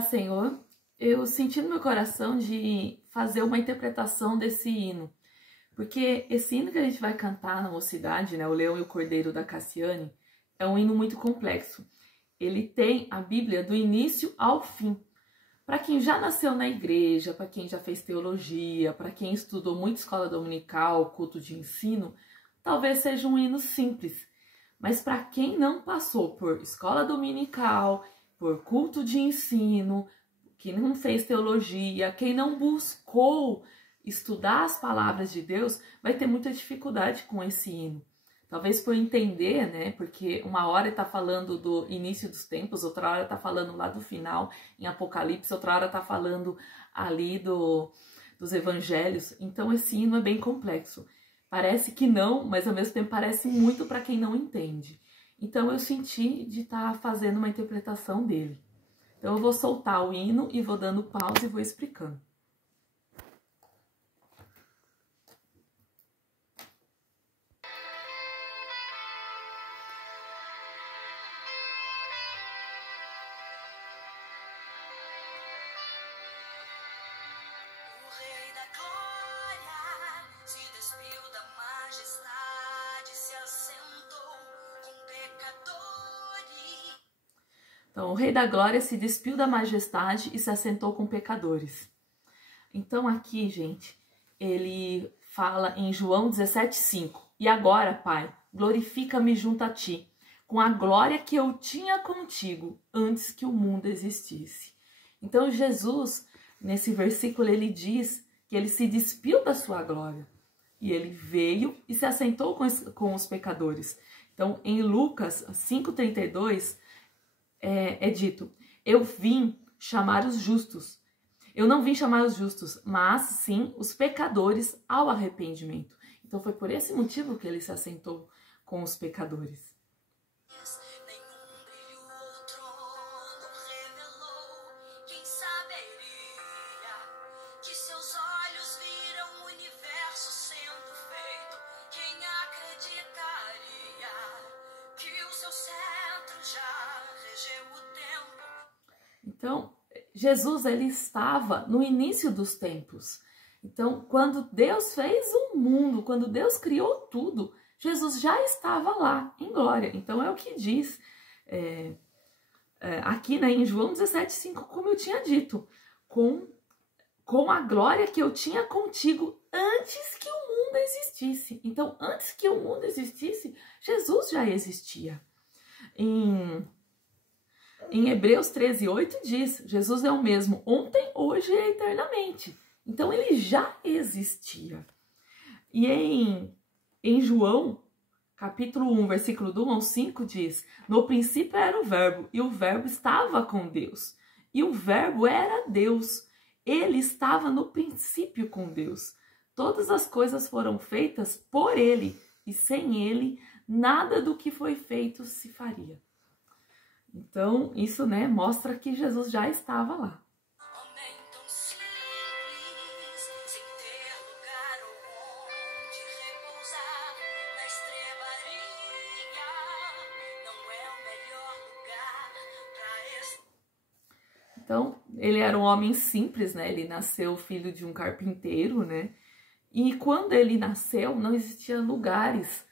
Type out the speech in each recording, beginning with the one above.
Senhor, eu senti no meu coração de fazer uma interpretação desse hino, porque esse hino que a gente vai cantar na mocidade, né, o Leão e o Cordeiro da Cassiane, é um hino muito complexo. Ele tem a Bíblia do início ao fim. Para quem já nasceu na igreja, para quem já fez teologia, para quem estudou muito escola dominical, culto de ensino, talvez seja um hino simples. Mas para quem não passou por escola dominical, por culto de ensino, quem não fez teologia, quem não buscou estudar as palavras de Deus, vai ter muita dificuldade com esse hino. Talvez por entender, né? Porque uma hora está falando do início dos tempos, outra hora está falando lá do final, em Apocalipse, outra hora está falando ali dos evangelhos. Então esse hino é bem complexo. Parece que não, mas ao mesmo tempo parece muito para quem não entende. Então eu senti de estar fazendo uma interpretação dele. Então eu vou soltar o hino e vou dando pausa e vou explicando. Então, o Rei da Glória se despiu da majestade e se assentou com pecadores. Então, aqui, gente, ele fala em João 17,5. E agora, Pai, glorifica-me junto a ti, com a glória que eu tinha contigo antes que o mundo existisse. Então, Jesus, nesse versículo, ele diz que ele se despiu da sua glória. E ele veio e se assentou com os pecadores. Então, em Lucas 5,32, é dito, eu vim chamar os justos. Eu não vim chamar os justos, mas sim os pecadores ao arrependimento. Então foi por esse motivo que ele se assentou com os pecadores. Então, Jesus, ele estava no início dos tempos. Então, quando Deus fez o mundo, quando Deus criou tudo, Jesus já estava lá, em glória. Então, é o que diz aqui, né, em João 17,5, como eu tinha dito, com a glória que eu tinha contigo antes que o mundo existisse. Então, antes que o mundo existisse, Jesus já existia. Em Hebreus 13,8 diz, Jesus é o mesmo ontem, hoje e eternamente. Então ele já existia. E em João, capítulo 1, versículo do 1 ao 5 diz, no princípio era o verbo, e o verbo estava com Deus. E o verbo era Deus. Ele estava no princípio com Deus. Todas as coisas foram feitas por ele, e sem ele, nada do que foi feito se faria. Então, isso, né, mostra que Jesus já estava lá. Então, ele era um homem simples, né? Ele nasceu filho de um carpinteiro, né? E quando ele nasceu, não existiam lugares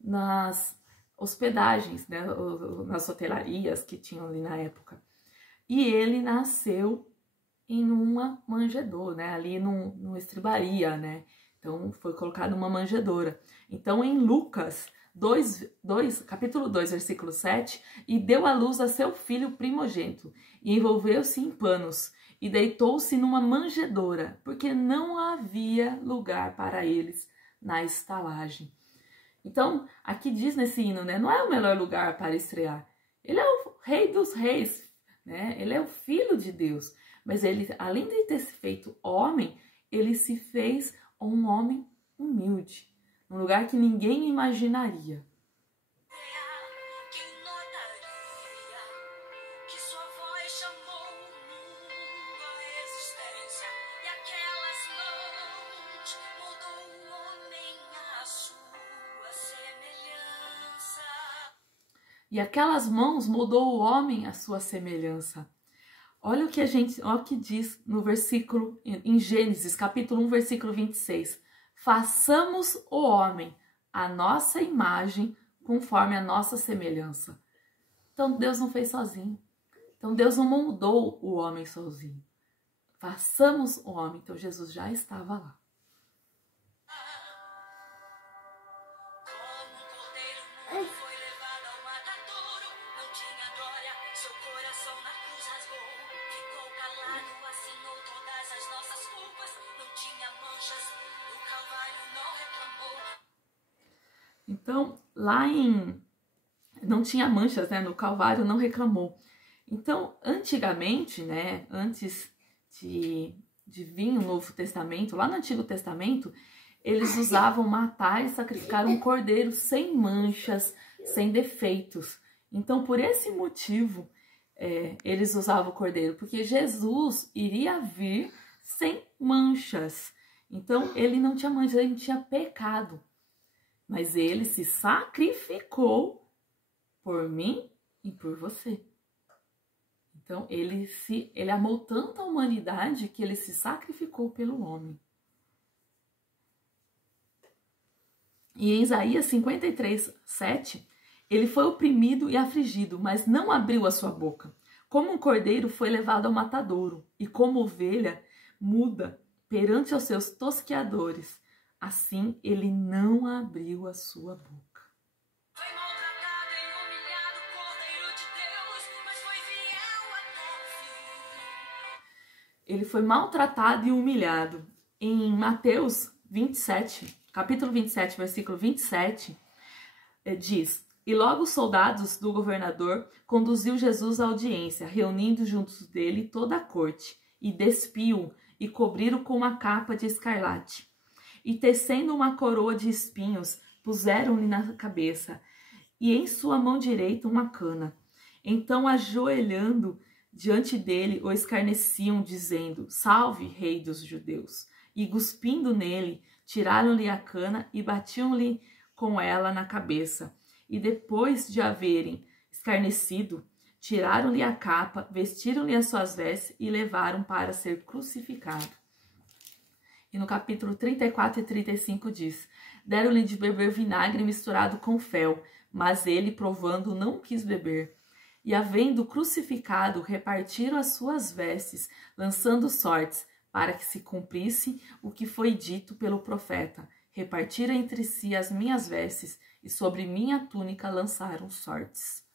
nas hospedagens, né, nas hotelarias que tinham ali na época. E ele nasceu em uma manjedoura, né, ali numa estribaria, né? Então foi colocado uma manjedoura. Então em Lucas 2, capítulo 2, versículo 7, e deu à luz a seu filho primogênito, e envolveu-se em panos, e deitou-se numa manjedoura, porque não havia lugar para eles na estalagem. Então, aqui diz nesse hino, né? Não é o melhor lugar para estrear. Ele é o rei dos reis, né? Ele é o filho de Deus. Mas ele, além de ter se feito homem, ele se fez um homem humilde. Um lugar que ninguém imaginaria. E aquelas mãos moldou o homem à sua semelhança. Olha o que diz no versículo, em Gênesis, capítulo 1, versículo 26. Façamos o homem a nossa imagem, conforme a nossa semelhança. Então Deus não fez sozinho. Então Deus não moldou o homem sozinho. Façamos o homem. Então Jesus já estava lá. Então, não tinha manchas, né? No Calvário não reclamou. Então, antigamente, né? Antes de vir o Novo Testamento, lá no Antigo Testamento, eles usavam matar e sacrificar um cordeiro sem manchas, sem defeitos. Então, por esse motivo, eles usavam o cordeiro, porque Jesus iria vir sem manchas. Então, ele não tinha manchas, ele não tinha pecado. Mas ele se sacrificou por mim e por você. Então, ele amou tanto a humanidade que ele se sacrificou pelo homem. E em Isaías 53, 7, ele foi oprimido e afligido, mas não abriu a sua boca. Como um cordeiro foi levado ao matadouro, e como ovelha muda perante os seus tosqueadores, assim ele não abriu a sua boca. Ele foi maltratado e humilhado. Em Mateus 27, capítulo 27, versículo 27, diz: E logo os soldados do governador conduziu Jesus à audiência, reunindo junto dele toda a corte, e despiu e cobriram com uma capa de escarlate. E tecendo uma coroa de espinhos, puseram-lhe na cabeça, e em sua mão direita uma cana. Então, ajoelhando diante dele, o escarneciam, dizendo: Salve, rei dos judeus! E cuspindo nele, tiraram-lhe a cana e batiam-lhe com ela na cabeça. E depois de haverem escarnecido, tiraram-lhe a capa, vestiram-lhe as suas vestes e levaram para ser crucificado. E no capítulo 34 e 35 diz: Deram-lhe de beber vinagre misturado com fel, mas ele, provando, não quis beber. E, havendo crucificado, repartiram as suas vestes, lançando sortes, para que se cumprisse o que foi dito pelo profeta: Repartiram entre si as minhas vestes, e sobre minha túnica lançaram sortes.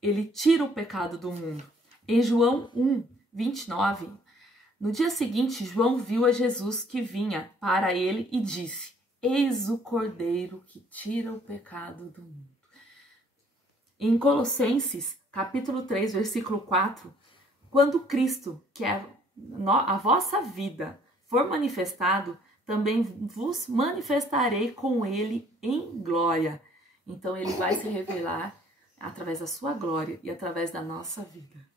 Ele tira o pecado do mundo. Em João 1, 29, no dia seguinte, João viu a Jesus que vinha para ele e disse: Eis o Cordeiro que tira o pecado do mundo. Em Colossenses, capítulo 3, versículo 4, quando Cristo, que é a vossa vida, for manifestado, também vos manifestarei com ele em glória. Então ele vai se revelar através da sua glória e através da nossa vida.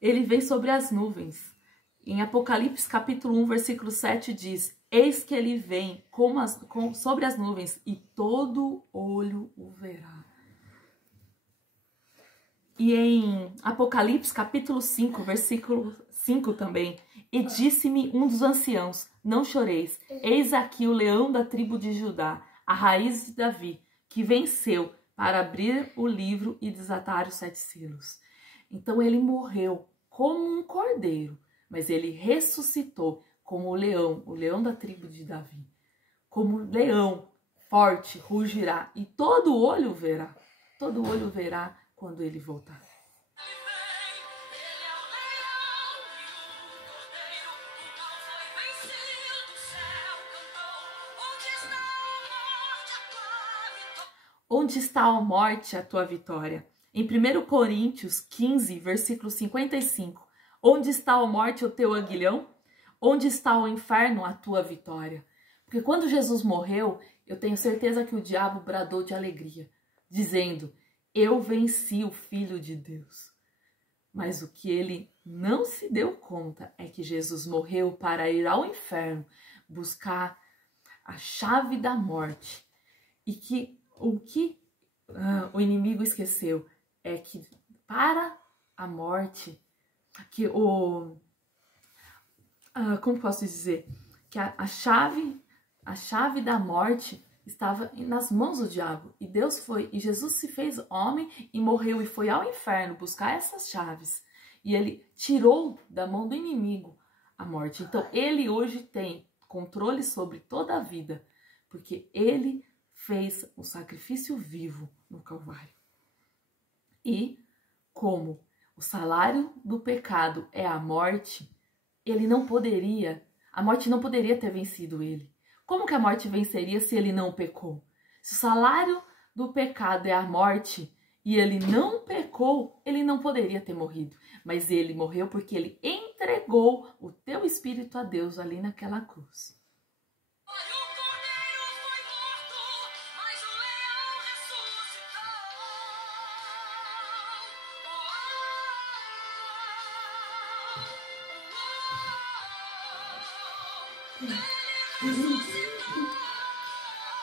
Ele vem sobre as nuvens. Em Apocalipse capítulo 1, versículo 7 diz: Eis que ele vem sobre as nuvens e todo olho o verá. E em Apocalipse capítulo 5, versículo 5 também: E disse-me um dos anciãos: Não choreis, eis aqui o leão da tribo de Judá, a raiz de Davi, que venceu para abrir o livro e desatar os 7 selos. Então ele morreu como um cordeiro, mas ele ressuscitou como o leão da tribo de Davi. Como leão forte, rugirá, e todo olho verá quando ele voltar. Onde está a morte, a tua vitória? Em 1 Coríntios 15, versículo 55, Onde está a morte, o teu aguilhão? Onde está o inferno, a tua vitória? Porque quando Jesus morreu, eu tenho certeza que o diabo bradou de alegria, dizendo: eu venci o Filho de Deus. Mas o que ele não se deu conta é que Jesus morreu para ir ao inferno buscar a chave da morte. E que o inimigo esqueceu é que para a morte, que como posso dizer? Que a chave da morte estava nas mãos do diabo. E Jesus se fez homem e morreu e foi ao inferno buscar essas chaves. E ele tirou da mão do inimigo a morte. Então ele hoje tem controle sobre toda a vida, porque ele fez o sacrifício vivo no Calvário. E como o salário do pecado é a morte, a morte não poderia ter vencido ele. Como que a morte venceria se ele não pecou? Se o salário do pecado é a morte e ele não pecou, ele não poderia ter morrido. Mas ele morreu porque ele entregou o teu espírito a Deus ali naquela cruz.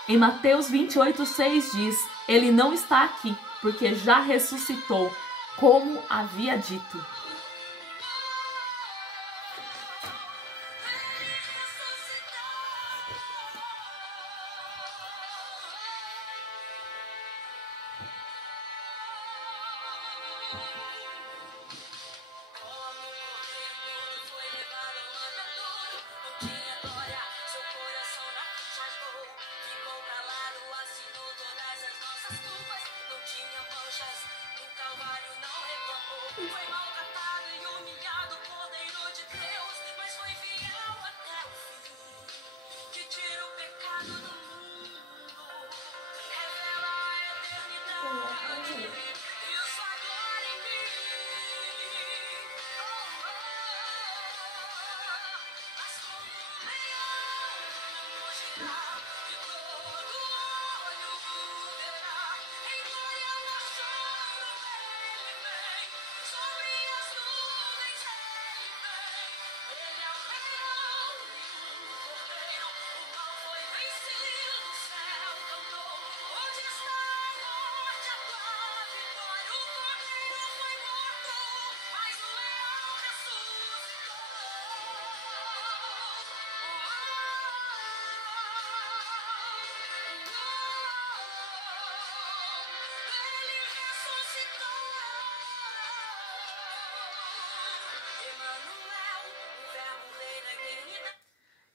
Em Mateus 28:6 diz: ele não está aqui, porque já ressuscitou, como havia dito.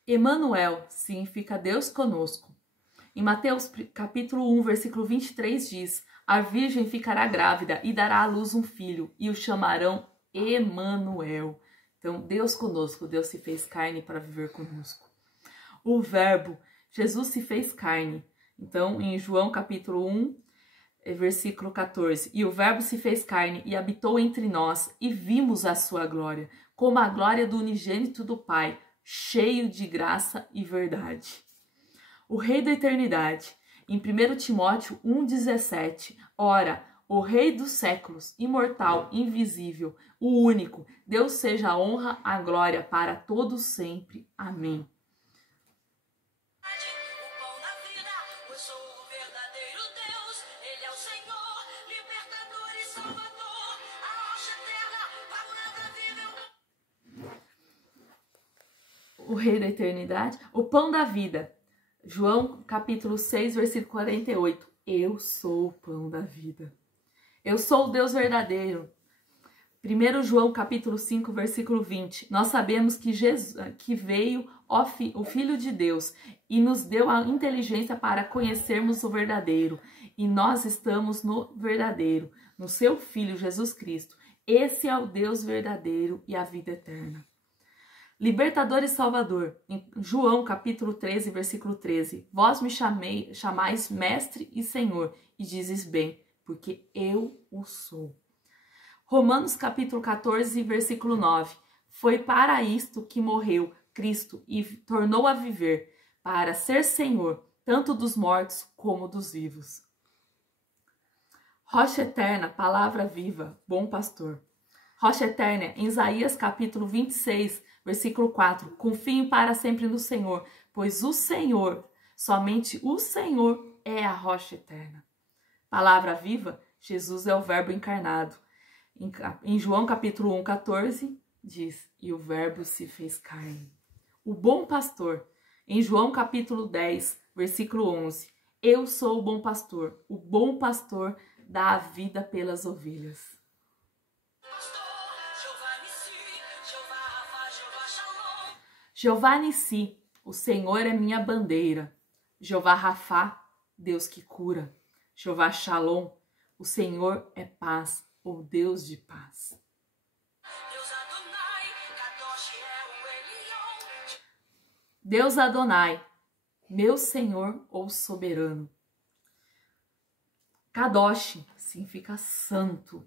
Emanuel significa Deus conosco. Em Mateus capítulo 1, versículo 23 diz: a virgem ficará grávida e dará à luz um filho e o chamarão Emanuel. Então, Deus conosco, Deus se fez carne para viver conosco. O verbo, Jesus se fez carne. Então, em João capítulo 1, versículo 14, e o verbo se fez carne e habitou entre nós e vimos a sua glória, como a glória do unigênito do Pai, cheio de graça e verdade. O Rei da Eternidade, em 1 Timóteo 1,17, ora, o Rei dos séculos, imortal, invisível, o único, Deus seja a honra, a glória para todos sempre. Amém. O Rei da Eternidade, o pão da vida. João capítulo 6, versículo 48. Eu sou o pão da vida. Eu sou o Deus verdadeiro. 1 João capítulo 5, versículo 20. Nós sabemos que veio o Filho de Deus e nos deu a inteligência para conhecermos o verdadeiro. E nós estamos no verdadeiro, no seu Filho Jesus Cristo. Esse é o Deus verdadeiro e a vida eterna. Libertador e Salvador, em João capítulo 13, versículo 13. Vós me chamais mestre e senhor, e dizes bem, porque eu o sou. Romanos capítulo 14, versículo 9. Foi para isto que morreu Cristo e tornou a viver, para ser Senhor, tanto dos mortos como dos vivos. Rocha eterna, palavra viva, bom pastor. Rocha eterna, em Isaías capítulo 26, versículo 4. Confiem para sempre no Senhor, pois o Senhor, somente o Senhor é a rocha eterna. Palavra viva, Jesus é o verbo encarnado. Em João capítulo 1, 14, diz, e o verbo se fez carne. O bom pastor, em João capítulo 10, versículo 11. Eu sou o bom pastor dá a vida pelas ovelhas. Jeová Nissi, o Senhor é minha bandeira. Jeová Rafá, Deus que cura. Jeová Shalom, o Senhor é paz, o Deus de paz. Deus Adonai, meu Senhor ou soberano. Kadosh significa santo.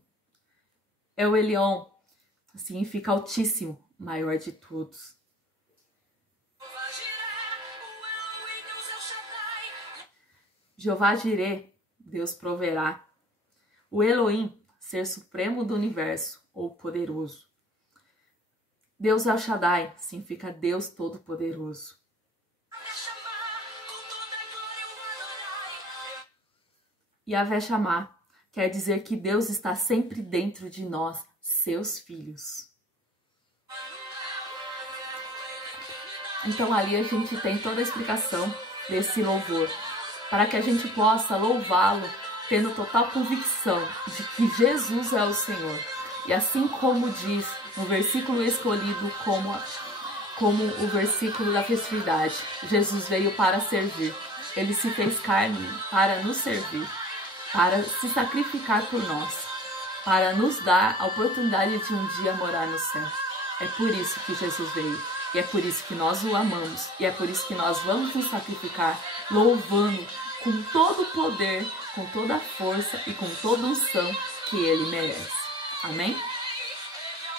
El Elyon significa altíssimo, maior de todos. Jeová Jireh, Deus proverá. O Elohim, ser supremo do universo ou poderoso. Deus El Shaddai significa Deus Todo-Poderoso. Yahvé Shammah quer dizer que Deus está sempre dentro de nós, seus filhos. Então ali a gente tem toda a explicação desse louvor, para que a gente possa louvá-lo tendo total convicção de que Jesus é o Senhor. E assim como diz no versículo escolhido como o versículo da festividade, Jesus veio para servir. Ele se fez carne para nos servir, para se sacrificar por nós, para nos dar a oportunidade de um dia morar no céu. É por isso que Jesus veio, e é por isso que nós o amamos, e é por isso que nós vamos nos sacrificar, louvando com todo o poder, com toda a força e com toda a unção que Ele merece. Amém?